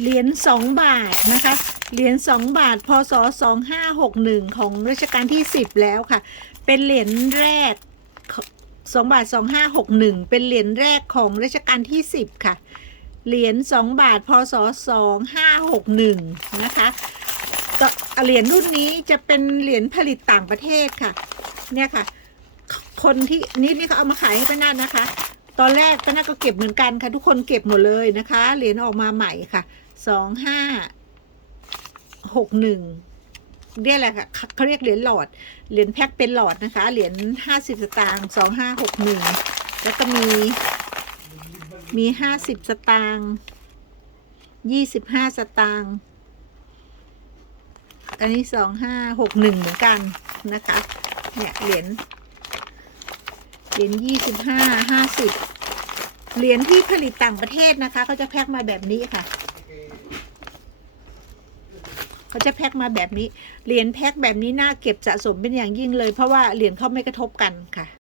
เหรียญสองบาทนะคะ เหรียญสองบาท พศสองห้าหกหนึ่งของรัชกาลที่สิบแล้วค่ะ เป็นเหรียญแรกสองบาทสองห้าหกหนึ่งเป็นเหรียญแรกของรัชกาลที่สิบค่ะ เหรียญสองบาท พศสองห้าหกหนึ่งนะคะก็เหรียญรุ่นนี้จะเป็นเหรียญผลิตต่างประเทศค่ะ เนี่ยค่ะ คนที่นี่นี่เขาเอามาขายให้ป้านาดนะคะ ตอนแรกป้านาก็เก็บเหมือนกันค่ะ ทุกคนเก็บหมดเลยนะคะ เหรียญออกมาใหม่ค่ะสองห้าหกหนึ่งเรียกอะไรค่ะเขาเรียกเหรียญหลอด เหรียญแพ็คเป็นหลอดนะคะ เหรียญห้าสิบสตางค์สองห้าหกหนึ่งแล้วก็มีมีห้าสิบสตางค์ยี่สิบห้าสตางค์อันนี้สองห้าหกหนึ่งเหมือนกันนะคะ เนี่ยเหรียญ เหรียญยี่สิบห้าห้าสิบเหรียญที่ผลิตต่างประเทศนะคะเขาจะแพ็คมาแบบนี้ค่ะเขาจะแพ็คมาแบบนี้ เหรียญแพ็คแบบนี้น่าเก็บสะสมเป็นอย่างยิ่งเลย เพราะว่าเหรียญเขาไม่กระทบกันค่ะ